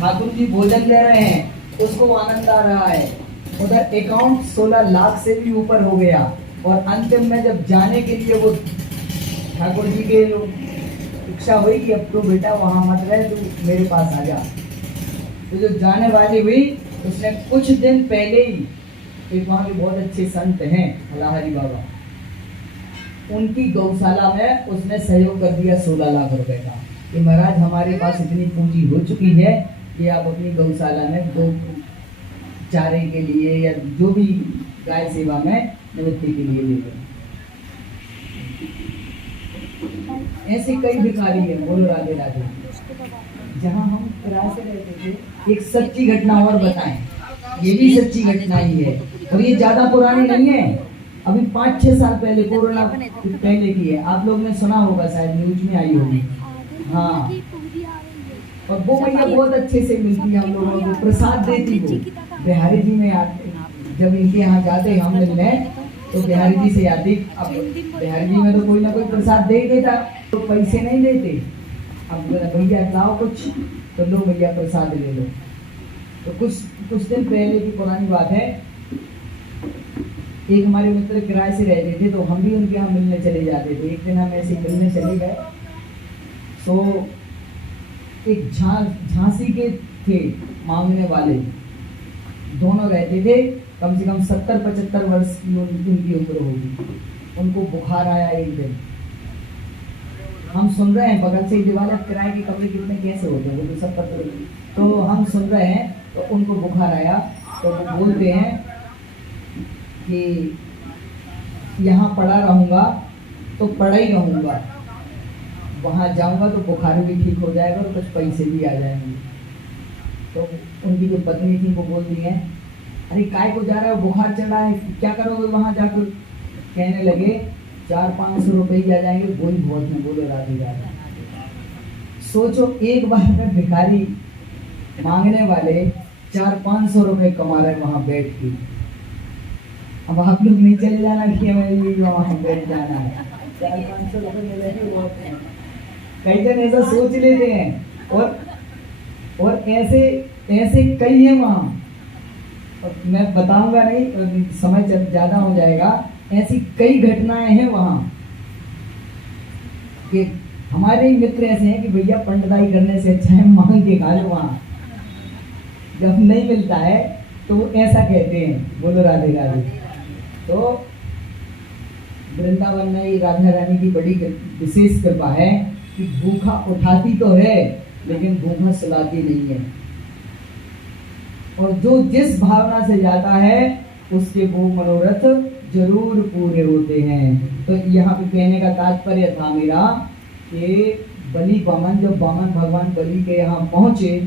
ठाकुर जी भोजन दे रहे हैं, उसको आनंद आ रहा है। उधर अकाउंट 16 लाख से भी ऊपर हो गया। और अंतिम में जब जाने के लिए वो ठाकुर जी के इच्छा हुई कि अब तो बेटा वहां मत रहे, तो मेरे पास आ जा। तो जो जाने वाली हुई, उसने कुछ दिन पहले ही, एक वहां के बहुत अच्छे संत हैं हलाहरी बाबा, उनकी गौशाला में उसने सहयोग कर दिया 16 लाख रुपए का कि महाराज हमारे पास इतनी पूंजी हो चुकी है कि आप अपनी गौशाला में गौ चारे के लिए या जो भी गाय सेवा में निवृत्ति के लिए ले लें। ऐसे कई भिखारी हैं। बोलो राधे राधे। जहाँ हम किराए से रहते थे, एक सच्ची घटना और बताएं, ये भी सच्ची घटना ही है और ये ज्यादा पुरानी नहीं है, अभी 5-6 साल पहले, कोरोना पहले की है। आप लोग ने सुना होगा, शायद न्यूज में आई होगी। हाँ, और वो भैया बहुत अच्छे से मिलती है हम लोगों को, प्रसाद देती वो। बिहारी जी में आते, जब इनके यहाँ जाते हम मिलने, तो बिहारी जी से आती। अब बिहारी जी में तो कोई ना कोई प्रसाद दे ही देता, तो पैसे नहीं देते। अब भैया लाओ कुछ, तो लो भैया प्रसाद ले लो। तो कुछ दिन पहले की पुरानी बात है, एक हमारे मित्र किराए से रहते थे, तो हम भी उनके यहाँ मिलने चले जाते थे। एक दिन हम ऐसे मिलने चले गए, तो एक झांसी के थे मांगने वाले, दोनों रहते थे, कम से कम 70-75 वर्ष की उनकी उम्र होगी। उनको बुखार आया एक दिन, हम सुन रहे हैं बगल से दीवार, किराए के कमरे कितने कैसे होते हैं, वो तो सब पता नहीं। तो हम सुन रहे हैं, तो उनको बुखार आया, तो वो बोलते हैं कि यहाँ पड़ा रहूँगा तो पड़ा ही रहूँगा, वहाँ जाऊँगा तो बुखार भी ठीक हो जाएगा और कुछ पैसे भी आ जाएंगे। तो उनकी जो पत्नी थी वो बोलती है, अरे काय को जा रहा है, बुखार चढ़ रहा है, क्या करोगे वहाँ जाकर? कहने लगे 400-500 रुपये ही आ जाएंगे, वही बहुत में। बोलो राधे राधे। सोचो, एक बार में भिखारी मांगने वाले 400-500 रुपये कमा रहे वहां बैठ के। अब आप लोग नहीं चले जाना कि हमें वहां बैठ जाना है, 400-500 रुपये मिले ही बहुत है। कई जन ऐसा सोच लेते हैं, और ऐसे कई है वहां, और मैं बताऊंगा नहीं, समय ज्यादा हो जाएगा। ऐसी कई घटनाएं हैं वहां कि हमारे मित्र ऐसे हैं कि भैया पंडिताई करने से अच्छा है मांग के खा लो। वहां जब नहीं मिलता है तो वो ऐसा कहते हैं। बोलो राधे राधे। तो वृंदावन में राधा रानी की बड़ी विशेष कृपा है कि भूखा उठाती तो है लेकिन भूखा सुलाती नहीं है, और जो जिस भावना से जाता है उसके वो मनोरथ जरूर पूरे होते हैं। तो यहाँ पे कहने का तात्पर्य था मेरा कि बलि बामन, जब बामन भगवान बलि के यहाँ पहुंचे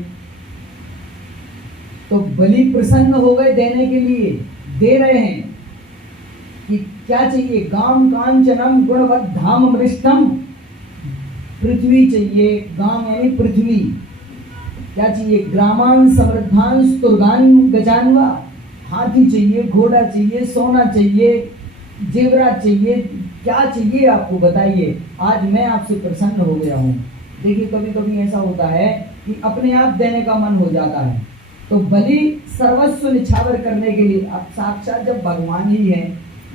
तो बलि प्रसन्न हो गए देने के लिए, दे रहे हैं कि क्या चाहिए? गाम कांचनम गुणवत धाम मृष्टम, पृथ्वी चाहिए। गाम यानी पृथ्वी। क्या चाहिए? ग्रामान समृद्धान स्तुर्गान गजानवा, हाथी चाहिए, घोड़ा चाहिए, सोना चाहिए, जेवरात चाहिए, क्या चाहिए आपको बताइए, आज मैं आपसे प्रसन्न हो गया हूँ। देखिए, कभी कभी ऐसा होता है कि अपने आप देने का मन हो जाता है, तो बलि सर्वस्व निछावर करने के लिए, अब साक्षात जब भगवान ही है,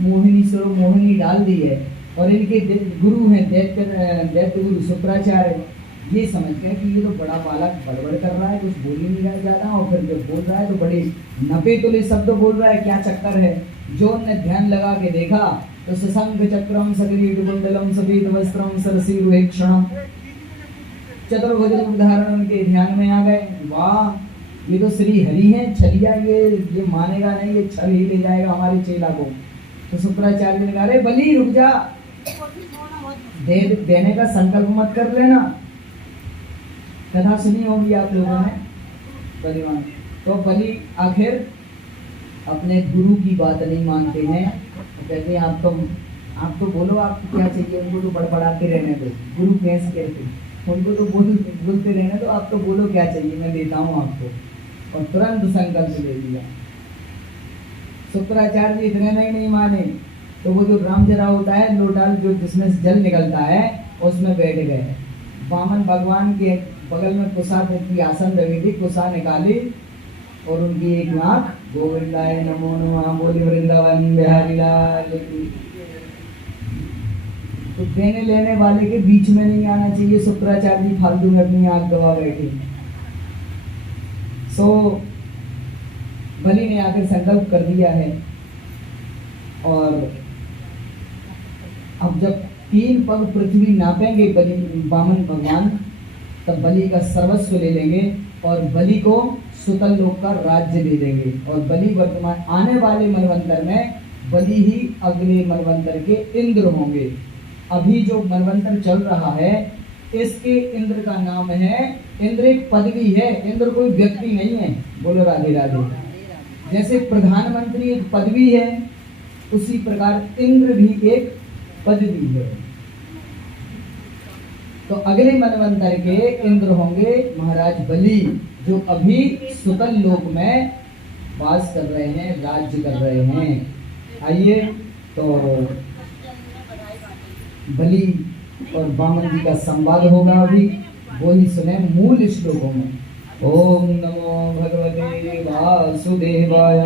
मोहिनी स्वरूप मोहिनी डाल दी है, और इनके गुरु हैं दैत्य गुरु शुक्राचार्य, ये समझ गए कि ये तो बड़ा बालक बड़बड़ कर रहा है, कुछ बोल ही नहीं रहा ज्यादा, और फिर जब बोल रहा है तो बड़े नपे तुले शब्द बोल रहा है, क्या चक्कर है। जो ने ध्यान लगा के देखा तो सशंख चक्रम सगरीट कुंडलम सफेद वस्त्रम सरसीरु क्षणम, चतुर्भुज उदाहरण उनके ध्यान में आ गए। वाह, ये तो श्री हरि हैं, छलिया ये मानेगा नहीं, ये छल ही ले जाएगा हमारे चेला को। तो शुक्राचार्य ने कहा, अरे बलि रुक जा, देने का संकल्प मत कर लेना। कथा सुनी होगी आप लोगों ने परिवार। तो बलि आखिर अपने गुरु की बात नहीं मानते हैं, तो कहते हैं आप तो बोलो आपको क्या चाहिए, उनको तो बड़बड़ाते रहने दो। गुरु कैसे कहते, उनको तो बोलते रहने दो, आप तो बोलो क्या चाहिए, मैं देता हूँ आपको। और तुरंत संकल्प ले लिया। शुक्राचार्य इतने नहीं माने, तो वो जो रामजरा होता है, लोटा जो जिसमें जल निकलता है, उसमें बैठ गए। वामन भगवान के बगल में कुशा की आसन रखी थी, कुशा निकाली और उनकी एक नाक गोविंदाय नमो नमः बोली वृंदावन बिहारी लाल की। तो देने लेने वाले के बीच में नहीं आना चाहिए शुक्राचार्य जी फालतू में अपनी आंख गवा बैठे। सो बलि ने आकर संकल्प कर दिया है और अब जब 3 पग पृथ्वी नापेंगे बलि वामन भगवान, तब बलि का सर्वस्व ले लेंगे और बलि को सुतल लोक का राज्य दे देंगे। और बलि वर्तमान आने वाले मनवंतर में बलि ही अगले मनवंतर के इंद्र होंगे। अभी जो मनवंतर चल रहा है इसके इंद्र का नाम है, इंद्र एक पदवी है, इंद्र कोई व्यक्ति नहीं है। बोलो राधे राधे। जैसे प्रधानमंत्री एक पदवी है, उसी प्रकार इंद्र भी एक पदवी है। तो अगले मनवंतर के इंद्र होंगे महाराज बलि, जो अभी सुतल लोक में वास कर रहे हैं, राज्य कर रहे हैं। आइए तो बलि और वामन जी का संवाद होगा अभी, वो ही सुने मूल श्लोकों में। ओम नमो भगवते वासुदेवाय।